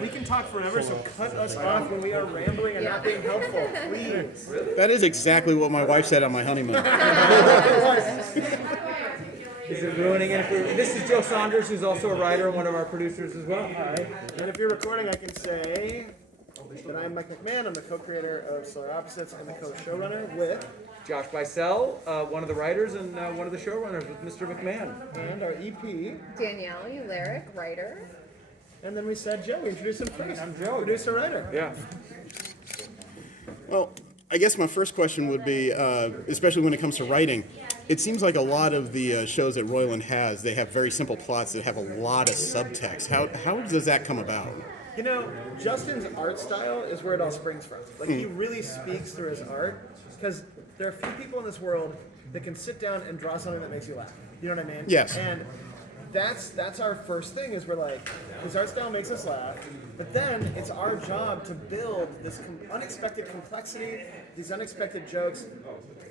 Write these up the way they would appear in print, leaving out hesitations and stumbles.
We can talk forever, so cut us off when we are rambling and not being helpful, please. That is exactly what my wife said on my honeymoon. Is it ruining it? This is Joe Saunders, who's also a writer and one of our producers as well. Hi. And if you're recording, I can say that I'm Mike McMahan. I'm the co-creator of Solar Opposites and the co-showrunner with Josh Bycel, one of the writers and one of the showrunners with Mr. McMahan. and our EP. Danielle, Uhlarik, writer. And then we said Joe. We introduced him first. I'm Joe. Producer, writer. Yeah. Well, I guess my first question would be, especially when it comes to writing, it seems like a lot of the shows that Roiland has, they have very simple plots that have a lot of subtext. How does that come about? You know, Justin's art style is where it all springs from. Like, he really speaks through his art, because there are few people in this world that can sit down and draw something that makes you laugh. You know what I mean? Yes. And that's our first thing, is we're like, his art style makes us laugh, but then it's our job to build this unexpected complexity, these unexpected jokes.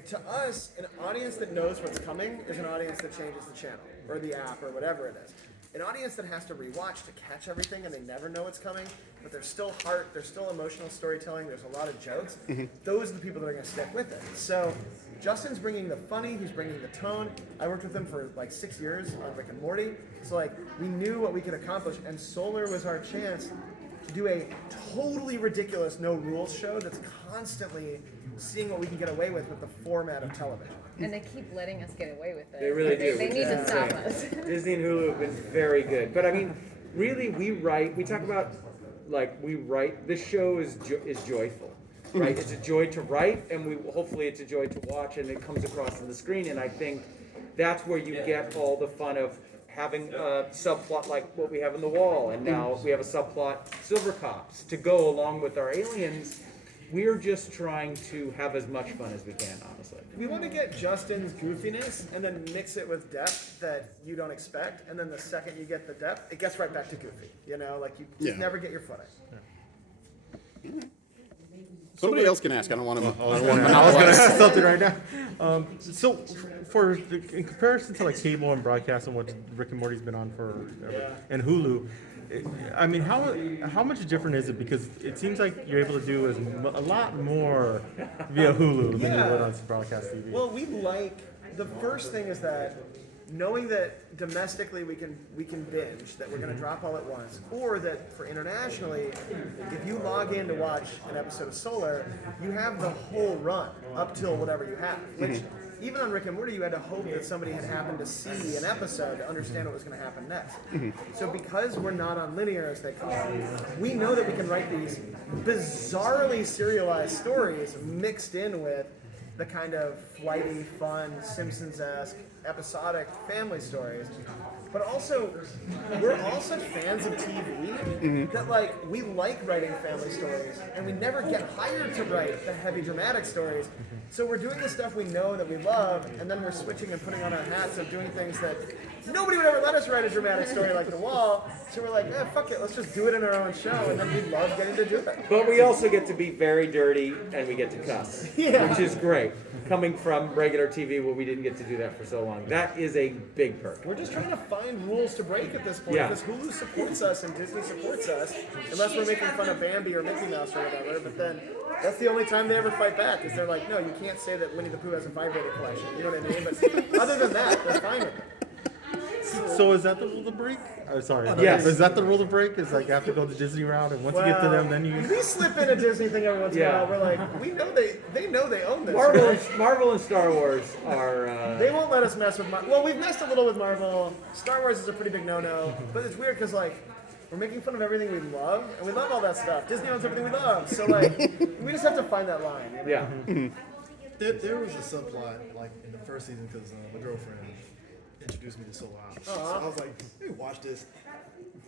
To us, an audience that knows what's coming is an audience that changes the channel, or the app, or whatever it is. An audience that has to rewatch to catch everything and they never know what's coming, but there's still heart, there's still emotional storytelling, there's a lot of jokes. Those are the people that are going to stick with it. So Justin's bringing the funny, he's bringing the tone. I worked with him for like 6 years on Rick and Morty, so like we knew what we could accomplish, and Solar was our chance to do a totally ridiculous no rules show that's constantly seeing what we can get away with the format of television. And they keep letting us get away with it. They really do. They need to stop us. Disney and Hulu have been very good. But I mean, really, we talk about, like, we write, this show is joyful, right? It's a joy to write, and hopefully it's a joy to watch, and it comes across on the screen, and I think that's where you get all the fun of having a subplot like what we have in The Wall, and now we have a subplot, SilverCops, to go along with our aliens. We're just trying to have as much fun as we can, honestly. We want to get Justin's goofiness and then mix it with depth that you don't expect, and then the second you get the depth, it gets right back to goofy. You know, like you never get your footing. Somebody else can ask. I don't want to. I was going to ask something right now. So, in comparison to like cable and broadcast and what Rick and Morty's been on for, and Hulu, I mean, how much different is it? Because it seems like you're able to do a lot more via Hulu than you would on broadcast TV. Well, the first thing is that knowing that domestically we can binge, that we're going to drop all at once, or that for internationally, if you log in to watch an episode of Solar, you have the whole run up till whatever you have. Which even on Rick and Morty, you had to hope that somebody had happened to see an episode to understand what was going to happen next. So because we're not on linear, as they call it, we know that we can write these bizarrely serialized stories mixed in with the kind of flighty, fun, Simpsons-esque, episodic family stories. But also, we're all such fans of TV that, like, we like writing family stories, and we never get hired to write the heavy dramatic stories. So we're doing the stuff we know that we love, and then we're switching and putting on our hats of doing things that nobody would ever let us write a dramatic story like The Wall. So we're like, fuck it, let's just do it in our own show, and then we love getting to do it. But we also get to be very dirty, and we get to cuss, which is great. Coming from regular TV where we didn't get to do that for so long. That is a big perk. We're just trying to find rules to break at this point, Yeah. because Hulu supports us and Disney supports us, unless we're making fun of Bambi or Mickey Mouse or whatever, but then that's the only time they ever fight back, is they're like, no, you can't say that Winnie the Pooh has a vibrator collection, you know what I mean? But other than that, they're fine with it. So is that the rule to break? Oh, sorry. Yes. Is that the rule to break? Is like you have to go the Disney route, and once you get to them, then you. We slip in a Disney thing every once in a while. We're like, we know they know they own this. Marvel and Star Wars are... They won't let us mess with Marvel. Well, we've messed a little with Marvel. Star Wars is a pretty big no-no. But it's weird because, like, we're making fun of everything we love, and we love all that stuff. Disney owns everything we love. So, like, we just have to find that line. You know? Yeah. There was a subplot, like, in the first season, because my girlfriend introduced me to Solar Ops. So I was like, hey, watch this.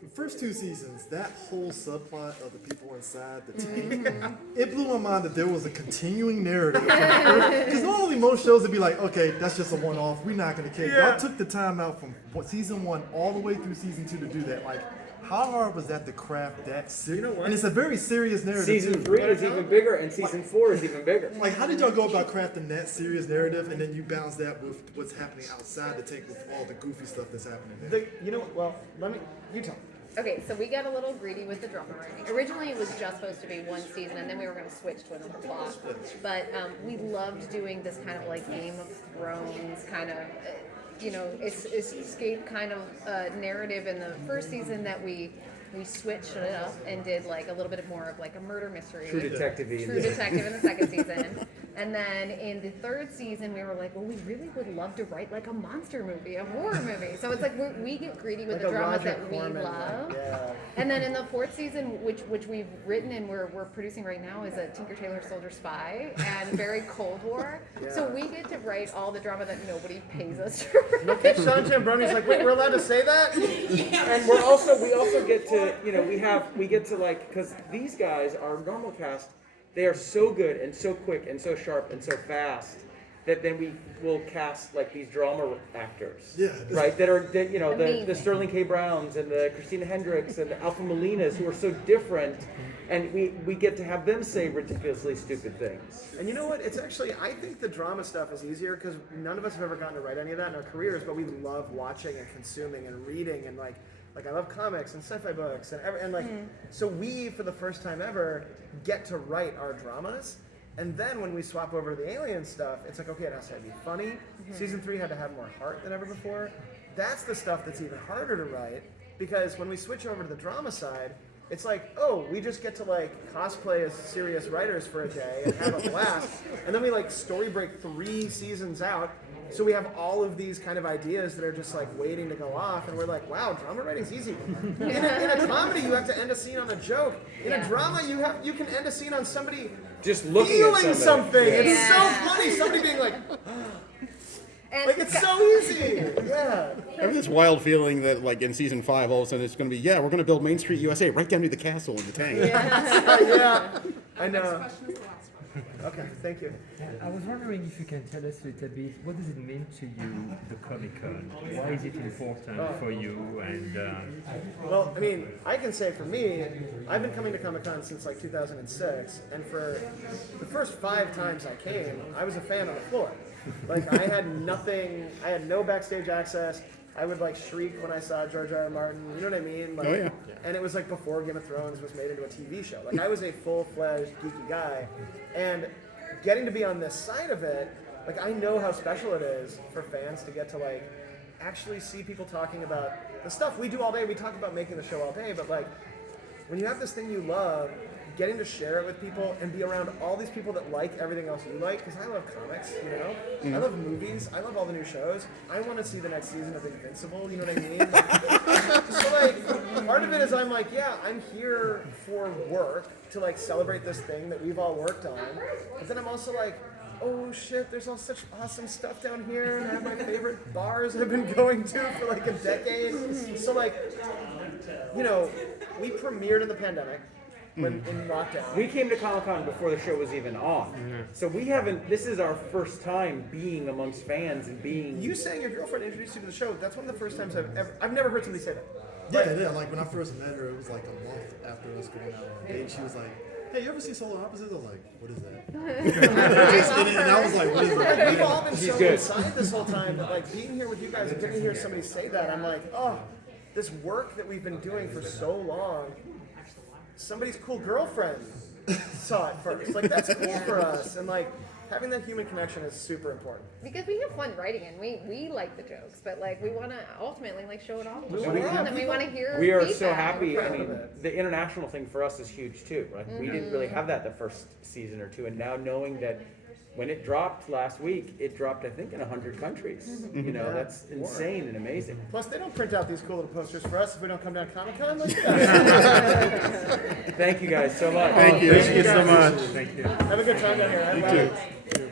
The first 2 seasons, that whole subplot of the people inside the team, it blew my mind that there was a continuing narrative. Because normally most shows would be like, okay, that's just a one-off. We're not going to care. Y'all took the time out from season 1 all the way through season 2 to do that. Like, how hard was that to craft that serious? And it's a very serious narrative. Season 3 is even bigger, and season 4 is even bigger. Like, how did y'all go about crafting that serious narrative, and then you balance that with what's happening outside the tank with all the goofy stuff that's happening there? You know, well, you tell me. Okay, so we got a little greedy with the drama writing. Originally, it was just supposed to be one season, and then we were going to switch to another plot. But we loved doing this kind of like Game of Thrones kind of, escape kind of narrative in the first season that we switched it up and did like a little bit more of like a murder mystery. True Detective. True Detective in the second season. And then in the third season, we were like, well, we really would love to write like a monster movie, a horror movie. So it's like we get greedy with Like the a dramas Roger that we Corman, love. yeah. And then in the fourth season, which we've written and we're producing right now, is a Tinker Tailor Soldier Spy and very Cold War. Yeah. So we get to write all the drama that nobody pays us to write. Okay, Sean Jambroni's like, wait, we're allowed to say that? And we also get to, we get to like, because these guys, our normal cast, they are so good and so quick and so sharp and so fast that then we will cast like these drama actors, Yeah. right? The Amazing. Sterling K. Browns and the Christina Hendricks and the Alpha Molinas who are so different, and we get to have them say ridiculously stupid things. And you know what? It's actually, I think the drama stuff is easier because none of us have ever gotten to write any of that in our careers, but we love watching and consuming and reading and like I love comics and sci-fi books and so we, for the first time ever, get to write our dramas. And then when we swap over to the alien stuff, it's like, okay, it has to be funny. Season 3 had to have more heart than ever before. That's the stuff that's even harder to write because when we switch over to the drama side, it's like, oh, we just get to like cosplay as serious writers for a day and have a blast. And then we like story break 3 seasons out. So we have all of these kind of ideas that are just like waiting to go off, and we're like, wow, drama writing's easy. In a comedy, you have to end a scene on a joke. In a drama, you can end a scene on somebody Just looking feeling at something. It's Yeah. so funny. Somebody being like, And like it's so easy. Yeah. I have this wild feeling that, like, in season 5, all of a sudden it's going to be, we're going to build Main Street USA right down to the castle in the tank. Yeah. I know. Okay, thank you. I was wondering if you can tell us a little bit, what does it mean to you, the Comic-Con? Why is it important for you? And Well, I mean, I can say for me, I've been coming to Comic-Con since like 2006, and for the first 5 times I came, I was a fan on the floor. Like, I had nothing, I had no backstage access. I would like shriek when I saw George R. R. Martin, you know what I mean? Like, Oh, yeah. And it was like before Game of Thrones was made into a TV show. Like, I was a full-fledged geeky guy, and getting to be on this side of it, like, I know how special it is for fans to get to like actually see people talking about the stuff we do all day. We talk about making the show all day, but like when you have this thing you love, getting to share it with people and be around all these people that like everything else you like, because I love comics, you know? I love movies, I love all the new shows. I want to see the next season of Invincible, you know what I mean? So like, part of it is I'm like, yeah, I'm here for work to like celebrate this thing that we've all worked on. But then I'm also like, oh shit, there's all such awesome stuff down here, and I have my favorite bars I've been going to for like a decade. So like, you know, we premiered in the pandemic. When in lockdown. We came to Comic-Con before the show was even on. So we haven't, this is our first time being amongst fans and being... You saying your girlfriend introduced you to the show, that's one of the first times I've never heard somebody say that. Yeah, like when I first met her, it was like a month after us going out on a date. She was like, hey, you ever see Solar Opposites? I was like, what is that? and I was like, what is that? We've all been so good. inside this whole time that like being here with you guys and getting to hear somebody say that, I'm like, oh, this work that we've been doing for so long, somebody's cool girlfriend saw it first. Like, that's cool for us. And like, having that human connection is super important. because we have fun writing and we like the jokes, but like we want to ultimately like show it off to We people, want and then we want to hear We are so feedback. happy. I proud of mean, it. the international thing for us is huge too, right? We didn't really have that the first season or two, and now knowing that when it dropped last week, it dropped I think in 100 countries. You know, that's insane and amazing. Plus, they don't print out these cool little posters for us if we don't come down to Comic-Con. Like, Thank you guys so much. Thank you. Thank you so much. Thank you. have a good time down here. You too.